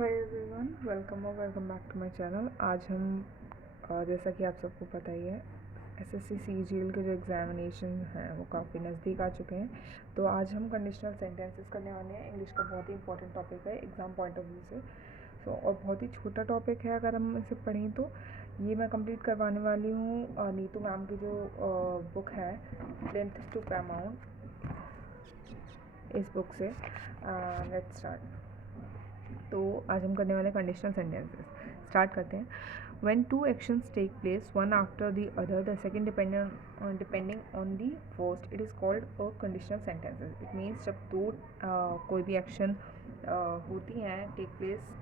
Hi everyone, welcome back to my channel. आज हम जैसा कि आप सबको पता ही है, एसएससी सीजीएल के जो एग्जामिनेशन हैं वो काफ़ी नज़दीक आ चुके हैं। तो आज हम कंडीशनल सेंटेंसेस करने वाले हैं। इंग्लिश का बहुत ही इंपॉर्टेंट टॉपिक है एग्ज़ाम पॉइंट ऑफ व्यू से। और बहुत ही छोटा टॉपिक है। अगर हम इसे पढ़ें तो ये मैं कंप्लीट करवाने वाली हूँ नीतू मैम की जो बुक है लेंथ टू पैमाउंट, इस बुक से। Let's start. तो आज हम करने वाले कंडीशनल सेंटेंसेस स्टार्ट करते हैं। When two actions take place one after the other, the second depending on the first, it is called a conditional sentences. It means जब दो कोई भी एक्शन होती हैं, टेक प्लेस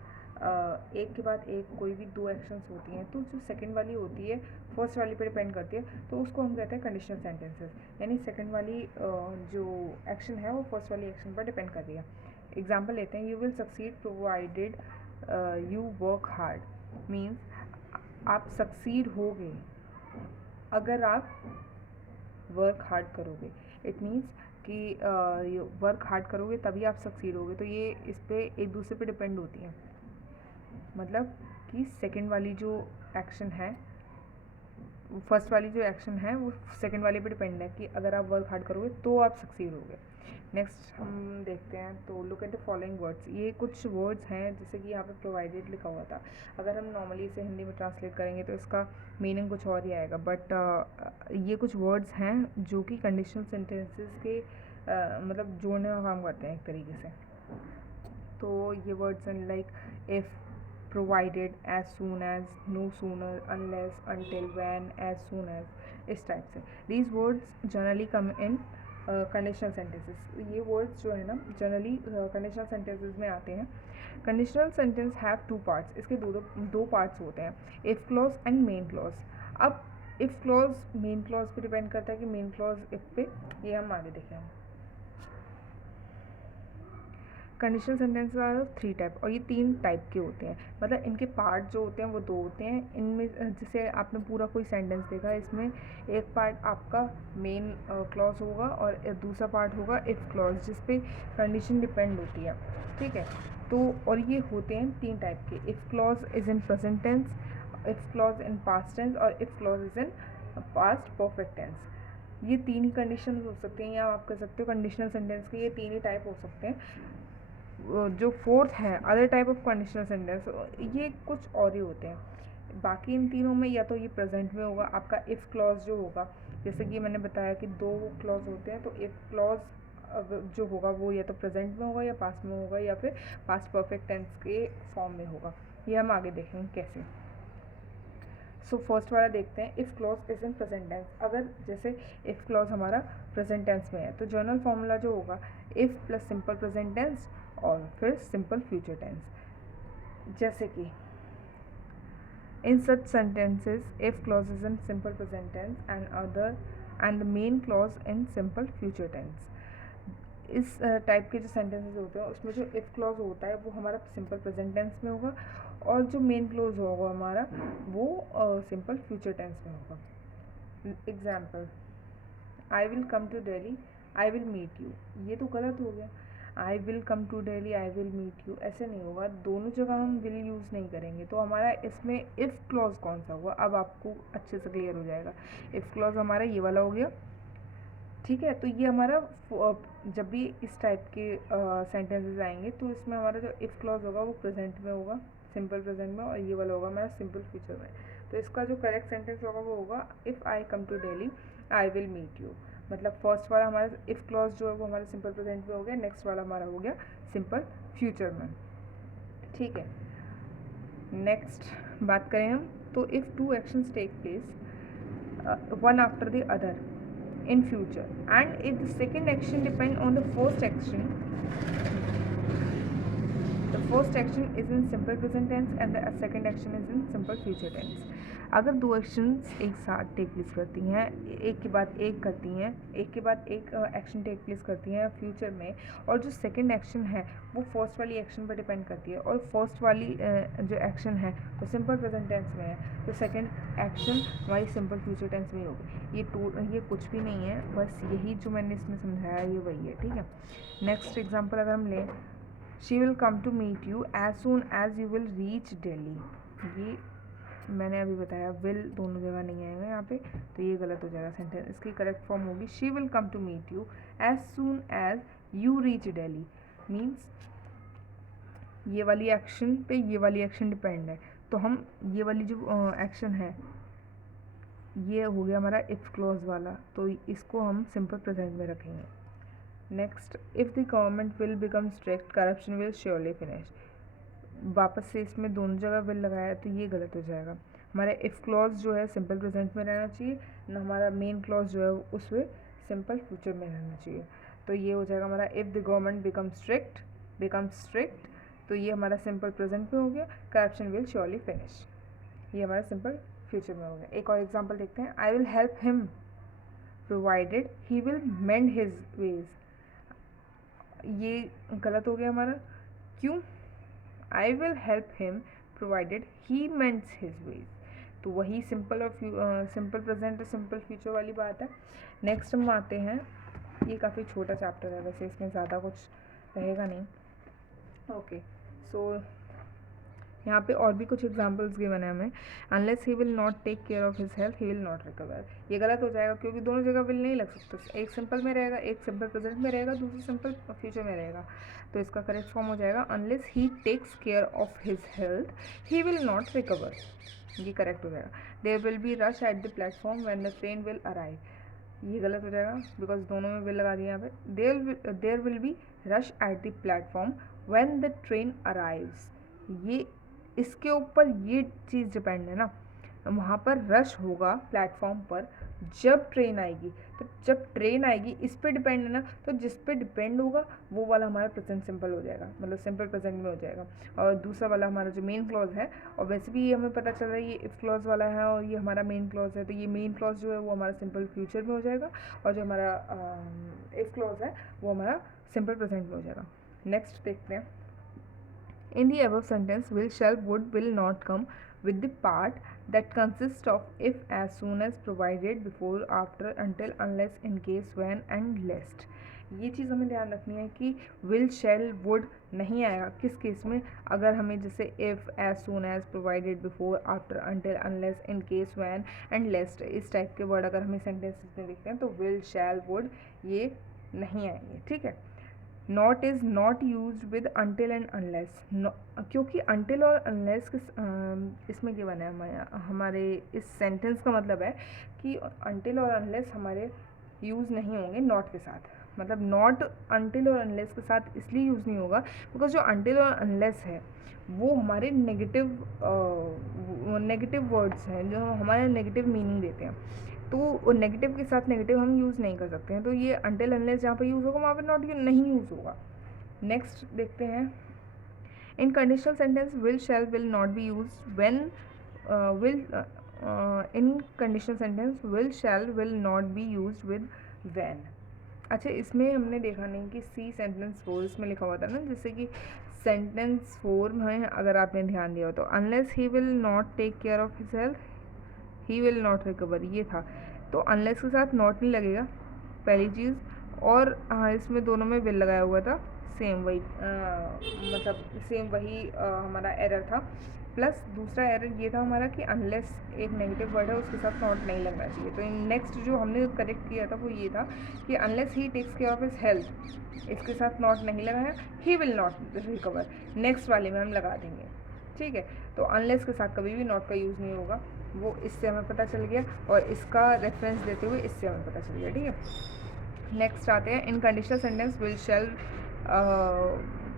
एक के बाद एक कोई भी दो एक्शंस होती हैं, तो जो सेकंड वाली होती है फर्स्ट वाली पे डिपेंड करती है, तो उसको हम कहते हैं कंडीशनल सेंटेंसेस। यानी सेकंड वाली जो एक्शन है वो फर्स्ट वाली एक्शन पर डिपेंड कर रही है। एग्जाम्पल लेते हैं, you will succeed provided you work hard. Means आप सक्सीड होगे अगर आप वर्क हार्ड करोगे। इट मीन्स कि वर्क हार्ड करोगे तभी आप सक्सीड होगे। तो ये इस पे एक दूसरे पे डिपेंड होती हैं। मतलब कि सेकंड वाली जो एक्शन है, फर्स्ट वाली जो एक्शन है वो सेकंड वाले पे डिपेंड है कि अगर आप वर्क हार्ड करोगे तो आप सक्सीड होगे। नेक्स्ट हम देखते हैं, तो look at the following words. ये कुछ वर्ड्स हैं जैसे कि यहाँ पे प्रोवाइडेड लिखा हुआ था। अगर हम नॉर्मली इसे हिंदी में ट्रांसलेट करेंगे तो इसका मीनिंग कुछ और ही आएगा, बट ये कुछ वर्ड्स हैं जो कि कंडीशनल सेंटेंसेस के मतलब जोड़ने का काम करते हैं एक तरीके से। तो ये वर्ड्स हैं like if, provided, as soon as, no sooner, unless, until, when, as soon as, इस टाइप से। These words generally come in conditional sentences। ये words जो है ना जनरली conditional sentences में आते हैं। Conditional sentence have two parts। इसके दो parts होते हैं, if clause and main clause। अब if clause main clause पे डिपेंड करता है कि main clause if पे, ये हम आगे देखेंगे। Conditional sentences are three type, और ये तीन टाइप के होते हैं। मतलब इनके पार्ट जो होते हैं वो दो होते हैं। इनमें जैसे आपने पूरा कोई सेंटेंस देखा, इसमें एक पार्ट आपका मेन क्लॉज होगा और दूसरा पार्ट होगा इफ़ क्लॉज, जिस पे कंडीशन डिपेंड होती है। ठीक है, तो और ये होते हैं तीन टाइप के, if clause is in present tense, if clause in past tense और if clause is in past perfect tense. ये तीन ही कंडीशन हो सकते हैं, या आप कह सकते हो कंडीशनल सेंटेंस के ये तीन ही टाइप हो सकते हैं। जो फोर्थ है other type of conditional sentence, ये कुछ और ही होते हैं। बाकी इन तीनों में या तो ये प्रेजेंट में होगा आपका इफ़ क्लॉज जो होगा, जैसे कि मैंने बताया कि दो क्लॉज होते हैं, तो इफ़ क्लॉज जो होगा वो या तो प्रेजेंट में होगा या पास्ट में होगा या फिर पास्ट परफेक्ट टेंस के फॉर्म में होगा। ये हम आगे देखेंगे कैसे। सो फर्स्ट वाला देखते हैं, if clause is in present tense. अगर जैसे इफ़ क्लॉज हमारा प्रेजेंट टेंस में है तो जनरल फॉर्मूला जो होगा if plus simple present tense और फिर सिंपल फ्यूचर टेंस। जैसे कि in such sentences if clause is in simple present tense and the main clause in simple future tense. इस टाइप के जो सेंटेंसेस होते हैं उसमें जो इफ़ क्लॉज होता है वो हमारा सिंपल प्रेजेंट टेंस में होगा और जो मेन क्लॉज होगा हमारा वो सिंपल फ्यूचर टेंस में होगा। Example, I will come to Delhi, I will meet you. ये तो गलत हो गया, I will come to Delhi, I will meet you, ऐसे नहीं होगा। दोनों जगह हम विल यूज़ नहीं करेंगे। तो हमारा इसमें इफ़ क्लॉज कौन सा होगा, अब आपको अच्छे से क्लियर हो जाएगा। इफ़ क्लॉज हमारा ये वाला हो गया। ठीक है, तो ये हमारा जब भी इस टाइप के सेंटेंसेस आएंगे तो इसमें हमारा जो इफ़ क्लॉज होगा वो प्रेजेंट में होगा, सिंपल प्रेजेंट में, और ये वाला होगा हमारा सिंपल फ्यूचर में। तो इसका जो करेक्ट सेंटेंस होगा वो होगा if I come to Delhi I will meet you. मतलब फर्स्ट वाला हमारा इफ़ क्लॉज जो है वो हमारा सिंपल प्रेजेंट में हो गया, नेक्स्ट वाला हमारा हो गया सिंपल फ्यूचर में। ठीक है, नेक्स्ट बात करें हम, तो if two actions take place one after the other in future and if the second action depend on the first action, the first action is in simple present tense and the second action is in simple future tense। अगर दो actions एक साथ take place करती हैं, एक के बाद एक करती हैं, एक के बाद एक एक्शन टेक प्लेस करती हैं फ्यूचर में, और जो सेकंड एक्शन है वो फर्स्ट वाली एक्शन पर डिपेंड करती है, और फर्स्ट वाली जो एक्शन है वो सिंपल प्रेजेंट टेंस में है, तो सेकंड एक्शन हमारी सिंपल फ्यूचर टेंस में होगी। ये कुछ भी नहीं है, बस यही जो मैंने इसमें समझाया ये वही है। ठीक है, नेक्स्ट एग्जांपल अगर हम लें, she will come to meet you as soon as you will reach Delhi. ये मैंने अभी बताया, विल दोनों जगह नहीं आएगा यहाँ पे, तो ये गलत हो जाएगा सेंटेंस। इसकी करेक्ट फॉर्म होगी she will come to meet you as soon as you reach Delhi. Means ये वाली एक्शन पे ये वाली एक्शन डिपेंड है, तो हम ये वाली जो एक्शन है ये हो गया हमारा इफ़ क्लॉज वाला, तो इसको हम सिंपल प्रेजेंट में रखेंगे। Next, if the government will become strict corruption will surely finish. वापस से इसमें दोनों जगह विल लगाया तो ये गलत हो जाएगा। हमारा इफ़ क्लॉज जो है सिंपल प्रेजेंट में रहना चाहिए, ना हमारा मेन क्लॉज जो है उसमें सिंपल फ्यूचर में रहना चाहिए। तो ये हो जाएगा हमारा if the government become strict, तो ये हमारा सिंपल प्रेजेंट में हो गया। करप्शन विल श्योरली फिनिश, ये हमारा सिंपल फ्यूचर में हो गया। एक और एग्जांपल देखते हैं। I will help him provided he will mend his ways. ये गलत हो गया हमारा, क्यों? I will help him provided he mends his ways, तो वही सिंपल और सिंपल प्रेजेंट और सिंपल फ्यूचर वाली बात है। नेक्स्ट हम आते हैं, ये काफ़ी छोटा चैप्टर है वैसे, इसमें ज़्यादा कुछ रहेगा नहीं। ओके, सो यहाँ पे और भी कुछ एग्जांपल्स गिवन है हमें। Unless he will not take care of his health he will not recover. ये गलत हो जाएगा क्योंकि दोनों जगह विल नहीं लग सकता, एक सिंपल में रहेगा, एक सिंपल प्रेजेंट में रहेगा, दूसरी सिंपल फ्यूचर में रहेगा। तो इसका करेक्ट फॉर्म हो जाएगा unless he takes care of his health he will not recover, ये करेक्ट हो जाएगा। There will be rush at the platform when the train will arrive, ये गलत हो जाएगा बिकॉज दोनों में विल लगा दिया यहाँ पे। There will be rush at the platform when the train arrives, ये इसके ऊपर ये चीज़ डिपेंड है ना, वहाँ पर रश होगा प्लेटफॉर्म पर जब ट्रेन आएगी, तो जब ट्रेन आएगी इस पे डिपेंड है ना, तो जिस पे डिपेंड होगा वो वाला हमारा प्रेजेंट सिंपल हो जाएगा, मतलब सिंपल प्रेजेंट में हो जाएगा। और दूसरा वाला हमारा जो मेन क्लॉज है, और वैसे भी ये हमें पता चल रहा है ये इफ़ क्लॉज वाला है और ये हमारा मेन क्लॉज है, तो ये मेन क्लॉज जो है वो हमारा सिंपल फ्यूचर में हो जाएगा, और जो हमारा इफ़ क्लॉज है वो हमारा सिंपल प्रेजेंट में हो जाएगा। नेक्स्ट देखते हैं। In the above sentence, will, shall, would, will not come with the part that consists of if, as soon as, provided, before, after, until, unless, in case, when and lest। ये चीज़ हमें ध्यान रखनी है कि will, shall, would नहीं आएगा किस case में, अगर हमें जैसे if, as soon as, provided, before, after, until, unless, in case, when and lest इस टाइप के वर्ड अगर हमें सेंटेंसेस में देखते हैं तो will, shall, would ये नहीं आएंगे, ठीक है। Not is not use with until and unless, क्योंकि अनटिल और अनलेस इसमें गिवन है हमारे इस सेंटेंस का मतलब है कि अनटिल और अनलेस हमारे यूज़ नहीं होंगे नॉट के साथ। मतलब नॉट अनटिल और अनलेस के साथ इसलिए यूज़ नहीं होगा बिकॉज जो अनटिल और अनलेस है वो हमारे नेगेटिव वर्ड्स हैं जो हमारे नेगेटिव मीनिंग देते हैं, तो नेगेटिव के साथ नेगेटिव हम यूज़ नहीं कर सकते हैं, तो ये अनटिल अनलेस जहाँ पे यूज़ होगा वहाँ पे नॉट नहीं यूज़ होगा। नेक्स्ट देखते हैं। In conditional sentence will, shall, will not be use when will in conditional sentence will, shall, will not be use with when. अच्छा, इसमें हमने देखा नहीं कि सी सेंटेंस 4 इसमें लिखा हुआ था ना, जैसे कि सेंटेंस 4 में अगर आपने ध्यान दिया हो तो unless he will not take care of his health he will not recover, ये था, तो अनलेस के साथ नॉट नहीं लगेगा पहली चीज़, और हाँ इसमें दोनों में विल लगाया हुआ था, सेम वही मतलब सेम वही हमारा एरर था। प्लस दूसरा एरर ये था हमारा कि अनलेस एक नेगेटिव वर्ड है उसके साथ नॉट नहीं लगना चाहिए। तो नेक्स्ट जो हमने करेक्ट किया था वो ये था कि unless he takes care of his health, इसके साथ नॉट नहीं लगाया, he will not recover next वाले में हम लगा देंगे, ठीक है। तो अनलेस के साथ कभी भी नॉट का यूज़ नहीं होगा, वो इससे हमें पता चल गया, और इसका रेफरेंस देते हुए इससे हमें पता चल गया, ठीक है। नेक्स्ट आते हैं। In conditional sentence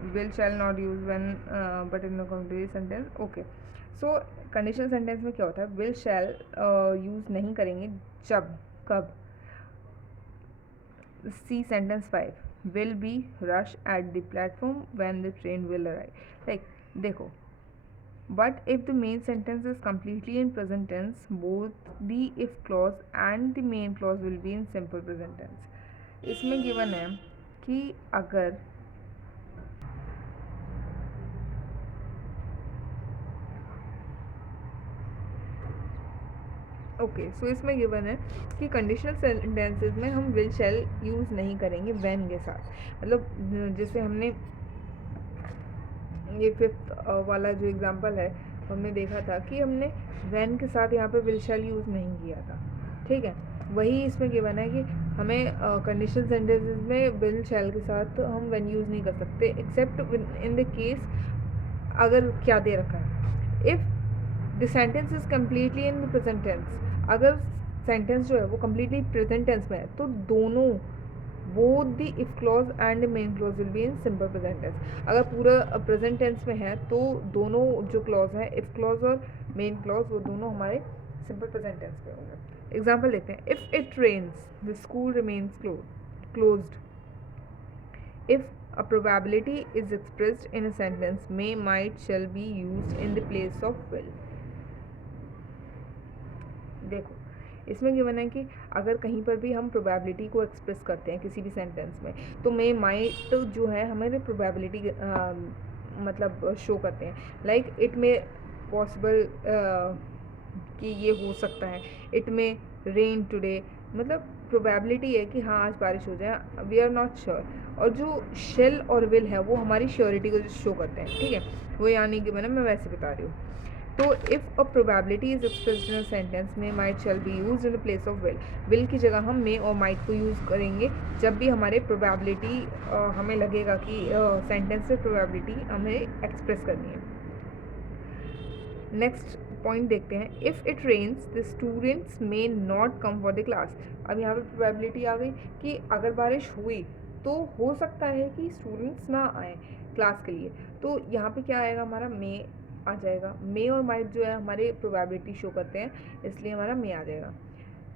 will shall not use when but in complete sentence. Okay, so conditional sentence में क्या होता है, विल शैल यूज़ नहीं करेंगे जब, कब, see sentence 5 will be rush at the platform when the train will arrive. Like देखो, but if the main sentence is completely in present tense, both the if clause and the main clause will be in simple present tense। इसमें given है कि अगर okay, सो इसमें given है कि conditional sentences में हम विल शैल यूज़ नहीं करेंगे व्हेन के साथ। मतलब जैसे हमने ये फिफ्थ वाला जो एग्जांपल है हमने देखा था कि हमने व्हेन के साथ यहाँ पे विल शैल यूज़ नहीं किया था, ठीक है। वही इसमें गिवन है कि हमें कंडीशनल सेंटेंसेस में विल शैल के साथ हम व्हेन यूज़ नहीं कर सकते एक्सेप्ट इन द केस अगर क्या दे रखा है, if the sentence is completely in the present tense. अगर सेंटेंस जो है वो कम्प्लीटली प्रेजेंट टेंस में है तो दोनों both the if clause and main clause will be in simple present tense. अगर पूरा प्रेजेंट टेंस में है तो दोनों जो क्लॉज हैं इफ क्लॉज और मेन क्लॉज वो दोनों हमारे सिंपल प्रेजेंट टेंस में होंगे। एग्जाम्पल देखते हैं, if it rains the school remains closed. If a probability is expressed in a sentence, may, might, shall be used in the place of will। देखो इसमें given है कि अगर कहीं पर भी हम प्रोबेबिलिटी को एक्सप्रेस करते हैं किसी भी सेंटेंस में तो मे माइट जो है हमारे प्रोबेबिलिटी मतलब शो करते हैं। लाइक इट में पॉसिबल कि ये हो सकता है, इट में रेन टुडे, मतलब प्रोबेबिलिटी है कि हाँ आज बारिश हो जाए, वी आर नॉट श्योर। और जो शेल और विल है वो हमारी श्योरिटी को शो करते हैं, ठीक है। वो यानी कि मैं वैसे बता रही हूँ। तो if a probability is expressed in a sentence में might shall be used in the place of will. Will की जगह हम मे और माइट को यूज़ करेंगे जब भी हमारे प्रोबेबिलिटी हमें लगेगा कि सेंटेंस में प्रोबेबिलिटी हमें एक्सप्रेस करनी है। नेक्स्ट पॉइंट देखते हैं, if it rains the students may not come for the class. अब यहाँ पे प्रोबेबिलिटी आ गई कि अगर बारिश हुई तो हो सकता है कि स्टूडेंट्स ना आए क्लास के लिए, तो यहाँ पे क्या आएगा हमारा मे आ जाएगा। मे और माइट जो है हमारे प्रोबेबिलिटी शो करते हैं, इसलिए हमारा मे आ जाएगा।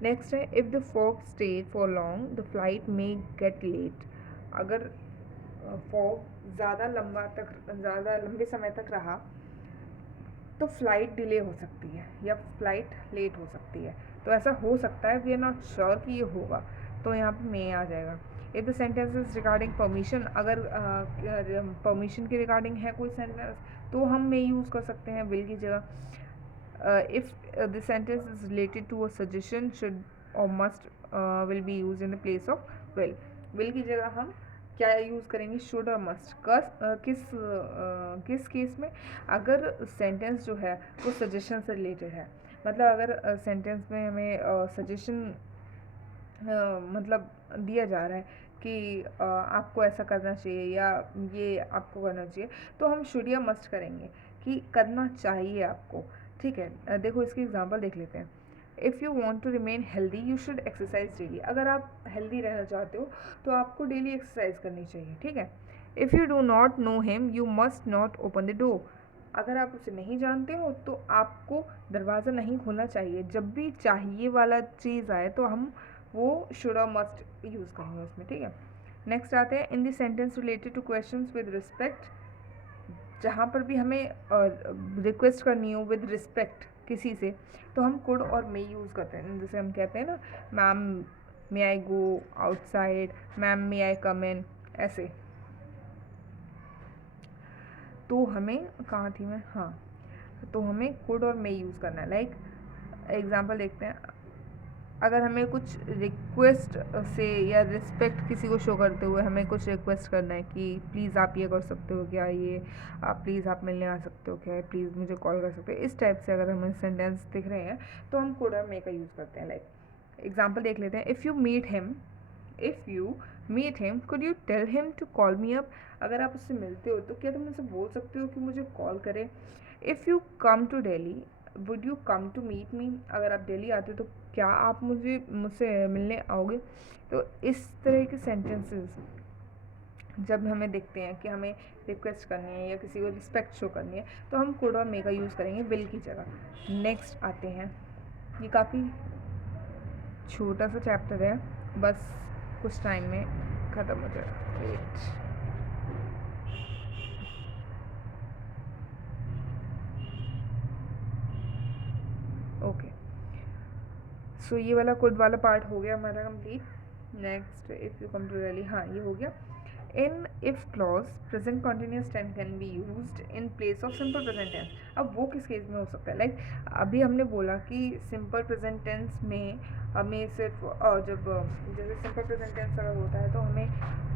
नेक्स्ट है, if the fog stay for long the flight may get late. अगर फॉग ज़्यादा लंबे समय तक रहा तो फ्लाइट डिले हो सकती है या फ्लाइट लेट हो सकती है, तो ऐसा हो सकता है, वी आर नॉट श्योर कि ये होगा, तो यहाँ पे मे आ जाएगा। If the sentence is regarding permission, अगर परमिशन के रिगार्डिंग है कोई सेंटेंस तो हम मे यूज़ कर सकते हैं विल की जगह। If the sentence is related to a suggestion should और must will be use in the place of will. Will की जगह हम क्या यूज़ करेंगे, शुड और मस्ट। किस केस में, अगर सेंटेंस जो है वो सजेशन से रिलेटेड है, मतलब अगर सेंटेंस में हमें सजेशन मतलब दिया जा रहा है कि आपको ऐसा करना चाहिए या ये आपको करना चाहिए, तो हम शुड या मस्ट करेंगे कि करना चाहिए आपको, ठीक है। देखो इसकी एग्जांपल देख लेते हैं। If you want to remain healthy you should exercise daily. अगर आप हेल्दी रहना चाहते हो तो आपको डेली एक्सरसाइज करनी चाहिए, ठीक है। If you do not know him you must not open the door. अगर आप उसे नहीं जानते हो तो आपको दरवाज़ा नहीं खोलना चाहिए। जब भी चाहिए वाला चीज़ आए तो हम वो शुड और मस्ट यूज़ करेंगे उसमें, ठीक है। नेक्स्ट आते हैं, in the sentence related two questions with respect. जहाँ पर भी हमें रिक्वेस्ट करनी हो विद रिस्पेक्ट किसी से तो हम कुड और मे यूज़ करते हैं। जैसे हम कहते हैं ना, मैम मे आई गो आउटसाइड, मैम मे आई कम इन, ऐसे। तो हमें कहाँ थी मैं, हाँ, तो हमें कुड और मे यूज़ करना है। लाइक एग्जांपल देखते हैं, अगर हमें कुछ रिक्वेस्ट से या रिस्पेक्ट किसी को शो करते हुए हमें कुछ रिक्वेस्ट करना है कि प्लीज़ आप ये कर सकते हो क्या, ये आप प्लीज़ आप मिलने आ सकते हो क्या, प्लीज़ मुझे कॉल कर सकते हो, इस टाइप से अगर हमें सेंटेंस दिख रहे हैं तो हम कुड और मे का यूज़ करते हैं। लाइक एग्जांपल देख लेते हैं, if you meet him could you tell him to call me up. अगर आप उससे मिलते हो तो क्या तुम उसे बोल सकते हो कि मुझे कॉल करे। If you come to Delhi would you come to meet me. अगर आप दिल्ली आते हो तो क्या आप मुझसे मिलने आओगे। तो इस तरह के सेंटेंसेस जब हमें दिखते हैं कि हमें रिक्वेस्ट करनी है या किसी को रिस्पेक्ट शो करनी है तो हम कुड और मे का यूज़ करेंगे विल की जगह। नेक्स्ट आते हैं, ये काफ़ी छोटा सा चैप्टर है, बस कुछ टाइम में ख़त्म हो जाएगा। वेट, ओके, सो ये वाला कुड वाला पार्ट हो गया हमारा complete. Next, if you come to Delhi, हाँ ये हो गया। In if clause present continuous tense can be used in place of simple present tense. अब वो किस केस में हो सकता है, लाइक अभी हमने बोला कि सिंपल प्रेजेंट टेंस में हमें सिर्फ जब जैसे सिंपल प्रेजेंट टेंस अगर होता है तो हमें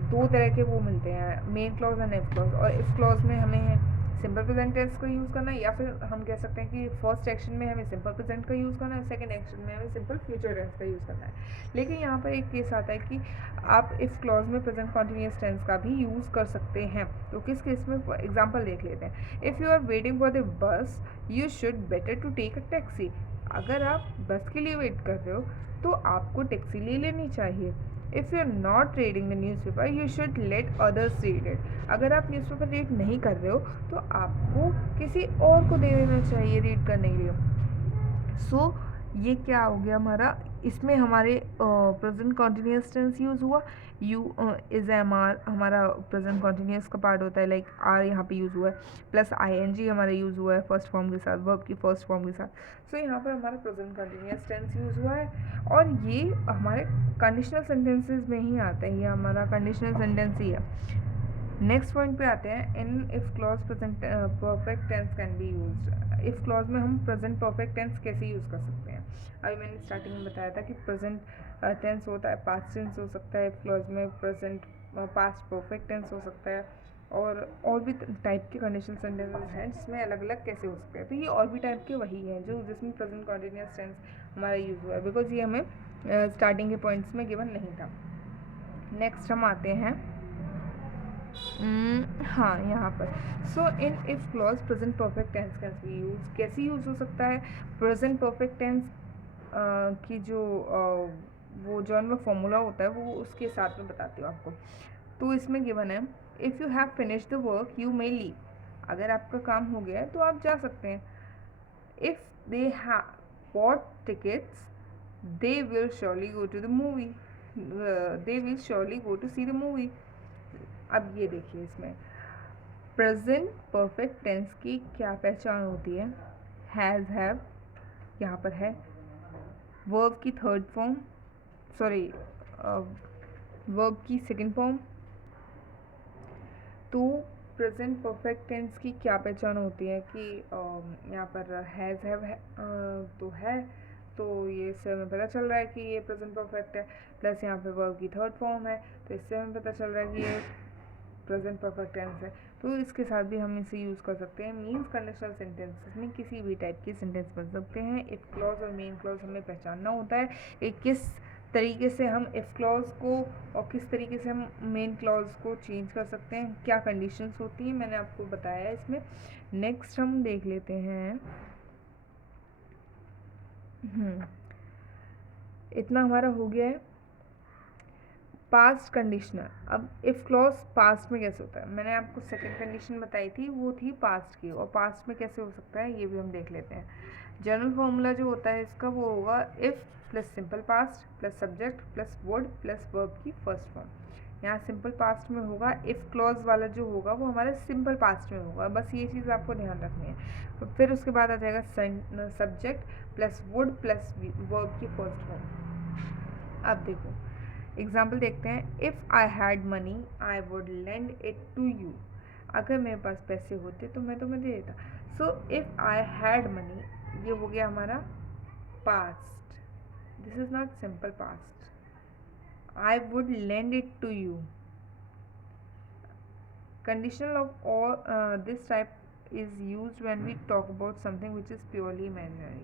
दो तरह के वो मिलते हैं, main clause and if clause. और इफ क्लॉज में हमें सिंपल प्रेजेंट टेंस का यूज़ करना है, या फिर हम कह सकते हैं कि फर्स्ट एक्शन में हमें सिंपल प्रेजेंट का यूज़ करना है, सेकंड एक्शन में हमें सिंपल फ्यूचर टेंस का यूज़ करना है। लेकिन यहाँ पर एक केस आता है कि आप इफ़ क्लॉज में प्रेजेंट कॉन्टिन्यूस टेंस का भी यूज़ कर सकते हैं। तो किस केस में, एग्जाम्पल देख लेते हैं। If you are waiting for the bus you should better to take a taxi. अगर आप बस के लिए वेट कर रहे हो तो आपको टैक्सी ले लेनी चाहिए। If you are not reading the newspaper you should let others read it. अगर आप न्यूज़ पेपर रीड नहीं कर रहे हो तो आपको किसी और को दे देना चाहिए रीड करने के लिए। सो ये क्या हो गया हमारा, इसमें हमारे प्रेजेंट कॉन्टिन्यूस टेंस यूज़ हुआ। यू इज़ एम आर हमारा प्रेजेंट कॉन्टिन्यूस का पार्ट होता है, लाइक आर यहाँ पे यूज़ हुआ है, प्लस आई एन जी हमारा यूज़ हुआ है फर्स्ट फॉर्म के साथ, वर्ब की फर्स्ट फॉर्म के साथ। सो यहाँ पर हमारा प्रेजेंट कॉन्टिन्यूस टेंस यूज़ हुआ है और ये हमारे कंडीशनल सेंटेंसेस में ही आता है, ये हमारा कंडीशनल सेंटेंस ही है। नेक्स्ट पॉइंट पे आते हैं, in if clause present perfect tense can be used. If clause में हम प्रेजेंट परफेक्ट टेंस कैसे यूज़ कर सकते हैं। अभी मैंने स्टार्टिंग में बताया था कि प्रेजेंट टेंस होता है, पास्ट टेंस हो सकता है इफ़ क्लॉज में, प्रेजेंट पास्ट परफेक्ट टेंस हो सकता है, और भी टाइप के कंडीशनल सेंटेंसेस हैं जिसमें अलग अलग कैसे हो सकते हैं। तो ये और भी टाइप के वही हैं जो जिसमें प्रेजेंट कॉन्टिन्यूस टेंस हमारा यूज़ हुआ है, बिकॉज ये हमें स्टार्टिंग के पॉइंट्स में गिवन नहीं था। नेक्स्ट हम आते हैं हाँ यहाँ पर। So in if clause present perfect tense can be use, कैसे यूज़ हो सकता है। प्रेजेंट परफेक्ट टेंस की जो वो जो उनमें फॉर्मूला होता है वो उसके साथ में बताती हूँ आपको। तो इसमें गिवन है, if you have finish the work you may leave. अगर आपका काम हो गया है तो आप जा सकते हैं। If they have bought tickets they will surely go to the movie, they will surely go to see the movie. अब ये देखिए इसमें प्रेजेंट परफेक्ट टेंस की क्या पहचान होती है। हैज़ हैव यहाँ पर है, वर्ब की थर्ड फॉर्म, सॉरी वर्ब की सेकंड फॉर्म। तो प्रेजेंट परफेक्ट टेंस की क्या पहचान होती है कि यहाँ पर हैज़ हैव है, तो है, तो ये इससे हमें पता चल रहा है कि ये प्रेजेंट परफेक्ट है, प्लस यहाँ पे वर्ब की थर्ड फॉर्म है तो इससे हमें पता चल रहा है कि ये प्रेजेंट परफेक्ट टेंस है। तो इसके साथ भी हम इसे यूज़ कर सकते हैं। मीन्स कंडीशनल सेंटेंसेस में किसी भी टाइप के सेंटेंस बन सकते हैं। इफ़ क्लॉज और मेन क्लॉज हमें पहचानना होता है कि किस तरीके से हम इफ़ क्लॉज को और किस तरीके से हम मेन क्लॉज को चेंज कर सकते हैं, क्या कंडीशंस होती हैं, मैंने आपको बताया है इसमें। नेक्स्ट हम देख लेते हैं, इतना हमारा हो गया है पास्ट कंडीशनर। अब इफ़ क्लॉज पास्ट में कैसे होता है, मैंने आपको सेकंड कंडीशन बताई थी वो थी पास्ट की, और पास्ट में कैसे हो सकता है ये भी हम देख लेते हैं। जनरल फॉर्मूला जो होता है इसका वो होगा if plus simple past plus subject plus word plus verb की फर्स्ट फॉर्म। यहाँ सिंपल पास्ट में होगा, इफ़ क्लॉज वाला जो होगा वो हमारे सिंपल पास्ट में होगा, बस ये चीज़ आपको ध्यान रखनी है। फिर उसके बाद आ जाएगा subject plus would plus verb की फर्स्ट फॉर्म। अब देखो एग्जाम्पल देखते हैं। If I had money I would lend it to you. अगर मेरे पास पैसे होते तो मैं तुम्हें दे देता। So if I had money ये हो गया हमारा past, this is not simple past. I would lend it to you, conditional of all this type is used when we talk about something which is purely imaginary।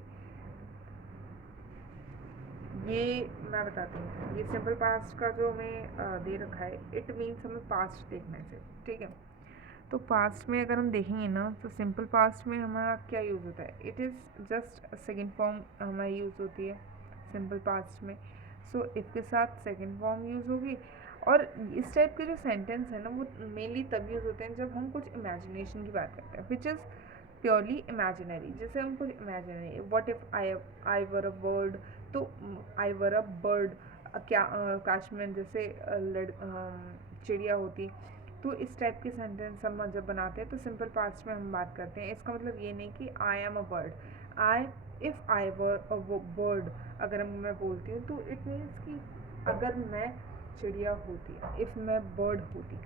ये मैं बताती हूँ, ये simple past का जो हमें दे रखा है इट मीन्स हमें पास्ट देखना है, ठीक है। तो पास्ट में अगर हम देखेंगे ना तो सिंपल पास्ट में हमारा क्या यूज़ होता है, it is just second form हमारी यूज़ होती है सिंपल पास्ट में। सो इफ़ के साथ सेकेंड फॉर्म यूज़ होगी। और इस टाइप के जो सेंटेंस है ना वो मेनली तब यूज़ होते हैं जब हम कुछ इमेजिनेशन की बात करते हैं, विच इज़ प्योरली इमेजिनरी। जैसे हम कुछ imaginary, what if I were a bird, तो आई वर अ बर्ड, क्या काश में जैसे चिड़िया होती। तो इस टाइप के सेंटेंस हम जब बनाते हैं तो सिंपल पास्ट में हम बात करते हैं। इसका मतलब ये नहीं कि I am a bird, I if I were a bird अगर मैं बोलती हूँ तो इट मीन्स कि अगर मैं चिड़िया होती, इफ़ मैं बर्ड होती।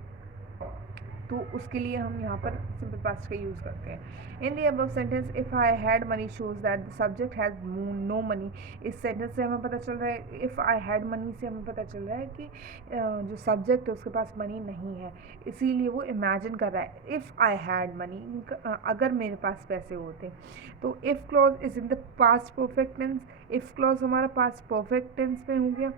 तो उसके लिए हम यहाँ पर सिंपल पास्ट का यूज़ करते हैं। In the above sentence if I had money shows that the subject has no money. इस सेंटेंस से हमें पता चल रहा है, इफ़ आई हैड मनी से हमें पता चल रहा है कि जो सब्जेक्ट है उसके पास मनी नहीं है, इसीलिए वो इमेजिन कर रहा है इफ़ आई हैड मनी, अगर मेरे पास पैसे होते। तो if clause is in the past perfect tense. If clause हमारा पास्ट परफेक्ट टेंस में हो गया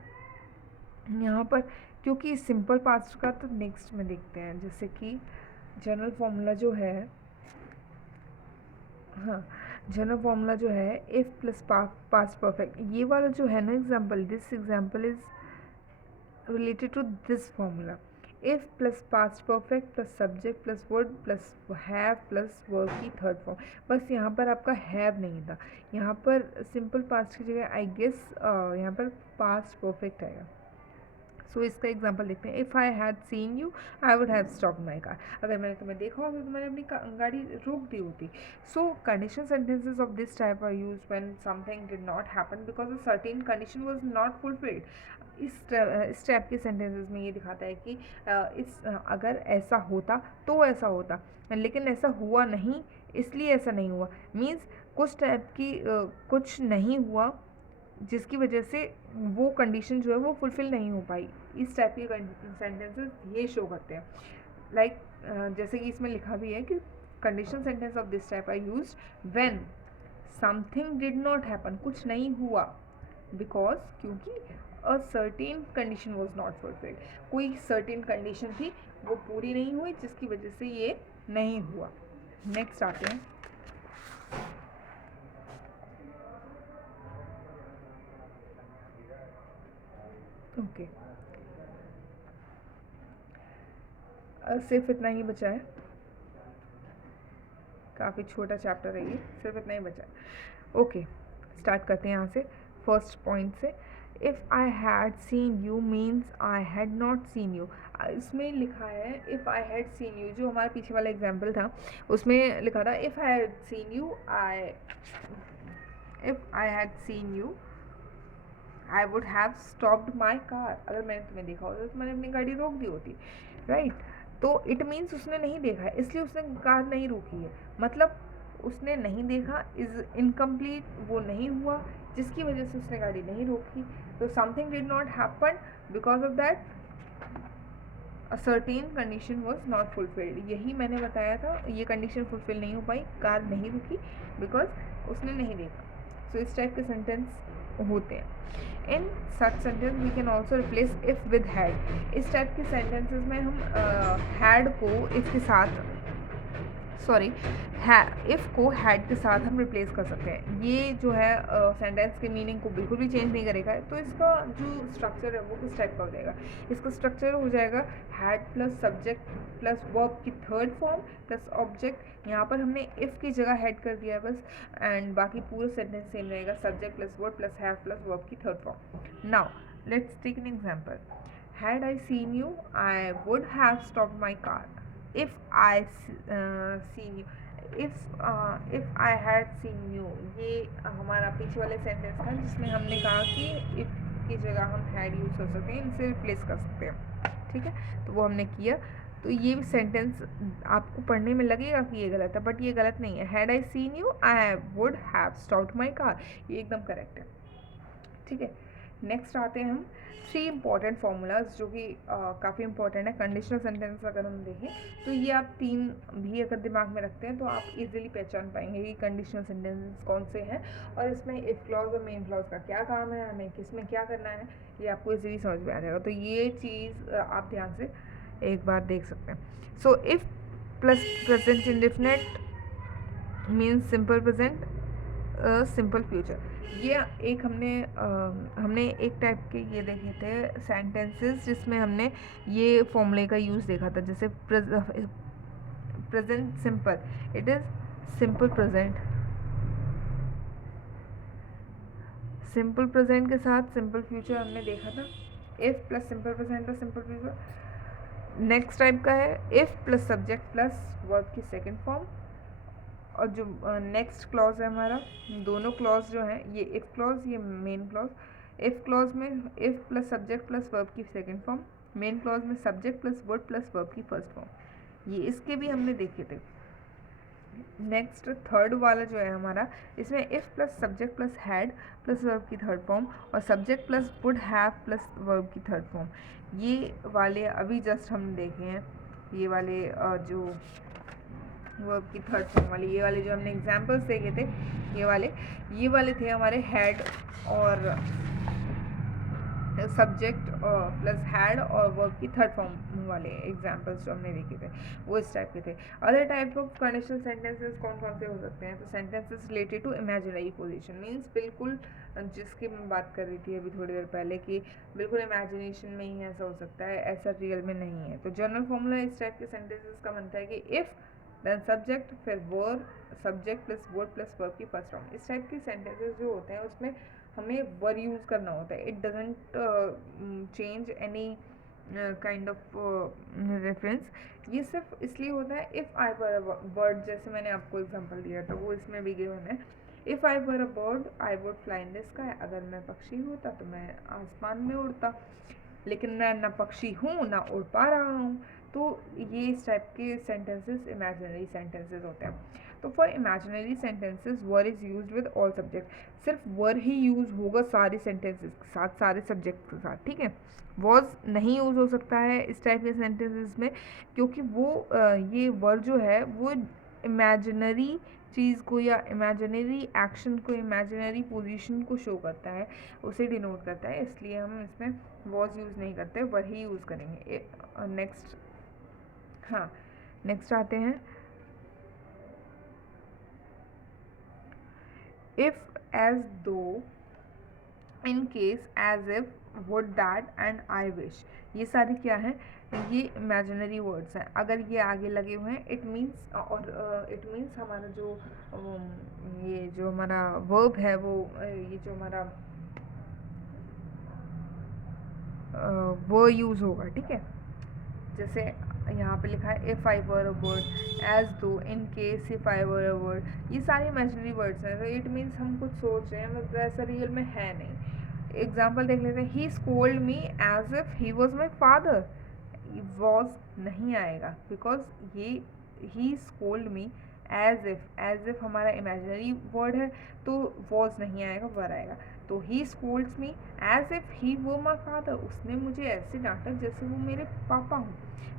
यहाँ पर, क्योंकि सिंपल पास्ट का तो नेक्स्ट में देखते हैं। जैसे कि जनरल फॉर्मूला जो है, हाँ जनरल फॉर्मूला जो है इफ़ प्लस पास्ट परफेक्ट, ये वाला जो है ना example, this example is related to this formula. If plus past perfect plus subject plus word plus have plus verb की थर्ड फॉर्म। बस यहाँ पर आपका हैव नहीं था, यहाँ पर सिंपल पास्ट की जगह आई गेस यहाँ पर पास्ट परफेक्ट आएगा। सो इसका एग्जांपल देखते हैं। If I had seen you I would have stop my car. अगर मैंने तुम्हें देखा होता तो मैंने अपनी गाड़ी रोक दी होती। So condition sentences of this type are use when something did not happen because a certain condition was not fulfilled. इस टाइप के सेंटेंसेस में ये दिखाता है कि अगर ऐसा होता तो ऐसा होता, लेकिन ऐसा हुआ नहीं इसलिए ऐसा नहीं हुआ। मीन्स कुछ टाइप की कुछ नहीं हुआ जिसकी वजह से वो कंडीशन जो है वो फुलफ़िल नहीं हो पाई। इस टाइप के सेंटेंसेस ये शो करते हैं। लाइक जैसे कि इसमें लिखा भी है कि condition sentence of this type are used when something did not happen, कुछ नहीं हुआ, बिकॉज क्योंकि a certain condition was not fulfilled, कोई सर्टेन कंडीशन थी वो पूरी नहीं हुई जिसकी वजह से ये नहीं हुआ। नेक्स्ट आते हैं। ओके सिर्फ इतना ही बचा है, काफ़ी छोटा चैप्टर है ये, सिर्फ इतना ही बचा है। ओके स्टार्ट करते हैं यहाँ से फर्स्ट पॉइंट से। If I had seen you means I had not seen you. इसमें लिखा है if I had seen you, जो हमारा पीछे वाला एग्जाम्पल था उसमें लिखा था if I had seen you I would have stopped my car. अगर मैंने तुम्हें देखा होता तो मैंने अपनी गाड़ी रोक दी होती, राइट। तो इट मीन्स उसने नहीं देखा है इसलिए उसने कार नहीं रोकी है, मतलब उसने नहीं देखा इज इनकम्प्लीट, वो नहीं हुआ जिसकी वजह से उसने गाड़ी नहीं रोकी। तो something did not happen because of that a certain condition was not fulfilled. यही मैंने बताया था, ये कंडीशन फुलफिल नहीं हो पाई, कार नहीं रुकी बिकॉज उसने नहीं देखा। सो इस टाइप के सेंटेंस होते हैं। In such sentence we can also replace if with had. इस टाइप के सेंटेंसेस में हम हैड को इफ़ के साथ इफ़ को हैड के साथ हम रिप्लेस कर सकते हैं। ये जो है सेंटेंस के मीनिंग को बिल्कुल भी चेंज नहीं करेगा। तो इसका जो स्ट्रक्चर है वो किस टाइप का हो जाएगा, इसका स्ट्रक्चर हो जाएगा had plus subject plus verb की थर्ड फॉर्म प्लस ऑब्जेक्ट। यहाँ पर हमने इफ़ की जगह हैड कर दिया है बस, एंड बाकी पूरा सेंटेंस सेम रहेगा, subject plus verb plus have plus verb की third form. Now let's take an example. Had I seen you I would have stopped my car. if I seen you, if I had seen you, ये हमारा पीछे वाले sentence था जिसमें हमने कहा कि if की जगह हम had यूज़ कर सकते हैं, इनसे रिप्लेस कर सकते हैं, ठीक है। तो वो हमने किया। तो ये सेंटेंस आपको पढ़ने में लगेगा कि ये गलत है, बट ये गलत नहीं है। Had I seen you I would have stopped my car, ये एकदम करेक्ट है, ठीक है। नेक्स्ट आते हैं हम 3 इंपॉर्टेंट फार्मूलाज जो कि काफ़ी इंपॉर्टेंट है कंडीशनल सेंटेंस। अगर हम देखें तो ये आप 3 भी अगर दिमाग में रखते हैं तो आप इजीली पहचान पाएंगे कि कंडीशनल सेंटेंसेस कौन से हैं और इसमें इफ क्लॉज और मेन क्लॉज का क्या काम है, हमें किस में क्या करना है, ये आपको इजीली समझ में आ जाएगा। तो ये चीज़ आप ध्यान से एक बार देख सकते हैं। So if plus present indefinite means simple present simple future. ये एक हमने एक टाइप के ये देखे थे सेंटेंसेस जिसमें हमने ये फॉर्मूले का यूज़ देखा था। जैसे present simple, it is simple present, simple present के साथ सिंपल फ्यूचर हमने देखा था। इफ़ प्लस सिंपल प्रेजेंट और सिंपल फ्यूचर। नेक्स्ट टाइप का है if plus subject plus verb की सेकेंड फॉर्म। और जो नेक्स्ट क्लॉज है हमारा, दोनों क्लॉज जो हैं ये इफ़ क्लॉज ये मेन क्लॉज। इफ़ क्लॉज में if plus subject plus verb की सेकंड फॉर्म, मेन क्लॉज में subject plus word plus verb की फर्स्ट फॉर्म। ये इसके भी हमने देखे थे। नेक्स्ट थर्ड वाला जो है हमारा, इसमें if plus subject plus had plus verb की थर्ड फॉर्म और subject plus would have plus verb की थर्ड फॉर्म, ये वाले अभी जस्ट हमने देखे हैं। ये वाले जो वर्ब की थर्ड फॉर्म वाले, ये वाले जो हमने एग्जाम्पल्स देखे थे, ये वाले थे हमारे हैड और सब्जेक्ट प्लस हैड और वर्ब की थर्ड फॉर्म वाले एग्जाम्पल्स जो हमने देखे थे वो इस टाइप के थे। Other type of conditional sentences कौन कौन से हो सकते हैं? तो sentences related to imaginary position, means बिल्कुल जिसकी मैं बात कर रही थी अभी थोड़ी देर पहले कि बिल्कुल इमेजिनेशन में ही ऐसा हो सकता है, ऐसा रियल में नहीं है। तो जनरल फॉर्मूला इस टाइप के सेंटेंसेस का बनता है कि इफ़ देन सब्जेक्ट फिर verb, subject plus verb plus verb की फर्स्ट फॉर्म। इस टाइप के सेंटेंसेस जो होते हैं उसमें हमें वर यूज़ करना होता है। It doesn't change any kind of reference. ये सिर्फ इसलिए होता है if I were a bird, जैसे मैंने आपको एग्जांपल दिया था वो इसमें भी गिवन है। If I were a bird I would fly in the sky, अगर मैं पक्षी होता तो मैं आसमान में उड़ता, लेकिन मैं ना पक्षी हूँ ना उड़ पा रहा हूँ। तो ये इस टाइप के सेंटेंसेस इमेजिनरी सेंटेंसेस होते हैं। तो for imaginary sentences were is used with all subject, सिर्फ वर ही यूज़ होगा सारे सेंटेंसेस के साथ, सारे सब्जेक्ट के साथ, ठीक है। वॉज नहीं यूज़ हो सकता है इस टाइप के सेंटेंसेस में, क्योंकि वो ये वर जो है वो इमेजिनरी चीज़ को या इमेजिनरी एक्शन को, इमेजिनरी पोजीशन को शो करता है, उसे डिनोट करता है, इसलिए हम इसमें वॉज यूज़ नहीं करते, वही यूज़ करेंगे। नेक्स्ट, हाँ नेक्स्ट आते हैं if, as though, in case, as if, would, that and I wish, ये सारे क्या हैं? ये इमेजिनरी वर्ड्स हैं। अगर ये आगे लगे हुए हैं इट मीन्स, और इट मीन्स हमारा जो ये जो हमारा वर्ब है वो ये जो हमारा वो यूज़ होगा, ठीक है। जैसे यहाँ पे लिखा है if I were a bird, as though, in case, if I were a word, ये सारे इमेजिनरी वर्ड्स हैं। तो इट मीन्स हम कुछ सोच रहे हैं, मतलब ऐसा रियल में है नहीं। एग्जाम्पल देख लेते हैं, he scolded me as if he was my father, was नहीं आएगा बिकॉज ये he scolded me as if हमारा इमेजिनरी वर्ड है, तो वॉज नहीं आएगा, वर आएगा। तो he scolds me as if he वो माई फादर, उसने मुझे ऐसे डांटा जैसे वो मेरे पापा हों,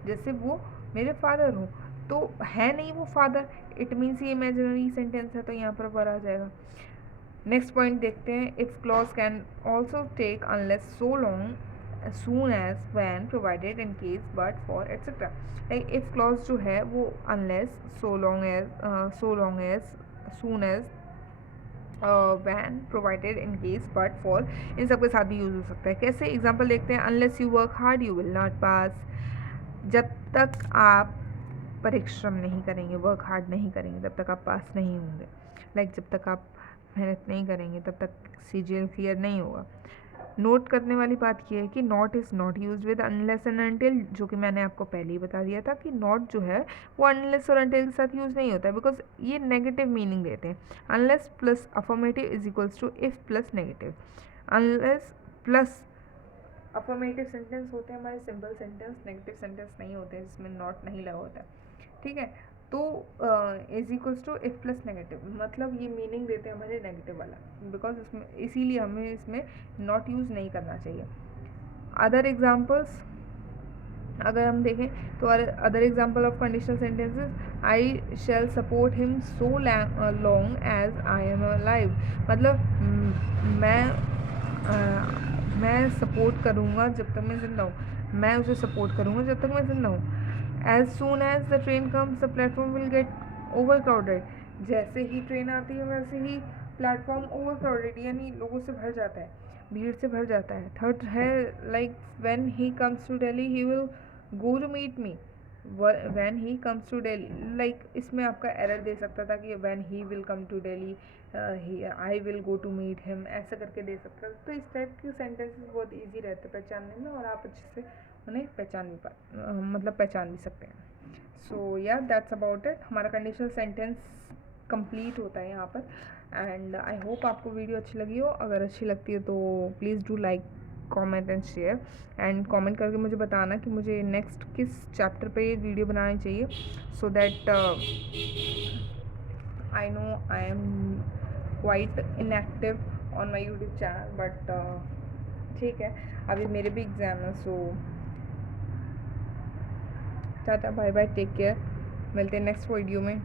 जैसे वो मेरे फादर हों। तो है नहीं वो फादर, इट मीन्स ये इमेजिनरी सेंटेंस है, तो यहाँ पर वर आ जाएगा। नेक्स्ट पॉइंट देखते हैं, if clause can also take unless so long soon as, when, provided, in case, but, for, etc. Like if clause जो है वो unless, so long as, soon as, when, provided, in case, but, for, इन सब के साथ भी use हो सकता है। कैसे? एग्जाम्पल देखते हैं, unless you work hard you will not pass, जब तक आप परिश्रम नहीं करेंगे, वर्क हार्ड नहीं करेंगे, तब तक आप पास नहीं होंगे। लाइक जब तक आप मेहनत नहीं करेंगे तब तक CGL क्लियर नहीं होगा। नोट करने वाली बात यह है कि not is not use with unless and until, जो कि मैंने आपको पहले ही बता दिया था कि नॉट जो है वो अनलेस और अनटिल के साथ यूज़ नहीं होता है, बिकॉज ये नेगेटिव मीनिंग देते हैं। Unless plus affirmative is equals to if plus negative. Unless plus affirmative sentence होते हैं हमारे सिंपल सेंटेंस, नेगेटिव सेंटेंस नहीं होते हैं जिसमें नॉट नहीं लगा होता है, ठीक है। तो is equals to if plus negative, मतलब ये मीनिंग देते हैं हमारे नेगेटिव वाला, बिकॉज इसमें इसीलिए हमें इसमें नॉट यूज़ नहीं करना चाहिए। अदर एग्जाम्पल्स अगर हम देखें तो other example of conditional sentences, I shall support him so long as I am alive, मतलब मैं सपोर्ट करूँगा जब तक मैं ज़िंदा हूँ, मैं उसे सपोर्ट करूँगा जब तक मैं ज़िंदा हूँ। As soon as the train comes the platform will get overcrowded, जैसे ही ट्रेन आती है वैसे ही प्लेटफॉर्म ओवर क्राउडेड यानी लोगों से भर जाता है, भीड़ से भर जाता है। थर्ड है like when he comes to Delhi he will go to meet me, when he comes to Delhi, like इसमें आपका एरर दे सकता था कि when he will come to Delhi I will go to meet him, ऐसा करके दे सकता था। तो इस टाइप के सेंटेंसेस बहुत ईजी रहते हैं पहचानने में, और आप अच्छे से उन्हें पहचान भी सकते हैं। सो या दैट्स अबाउट इट, हमारा कंडीशनल सेंटेंस कंप्लीट होता है यहाँ पर। एंड आई होप आपको वीडियो अच्छी लगी हो, अगर अच्छी लगती है तो please do like, comment and share, and comment करके मुझे बताना कि मुझे नेक्स्ट किस चैप्टर पे ये वीडियो बनानी चाहिए, so that I know I am quite inactive on my YouTube channel, but ठीक है, अभी मेरे भी एग्ज़ाम है। So tata bye bye, take care, मिलते हैं नेक्स्ट वीडियो में।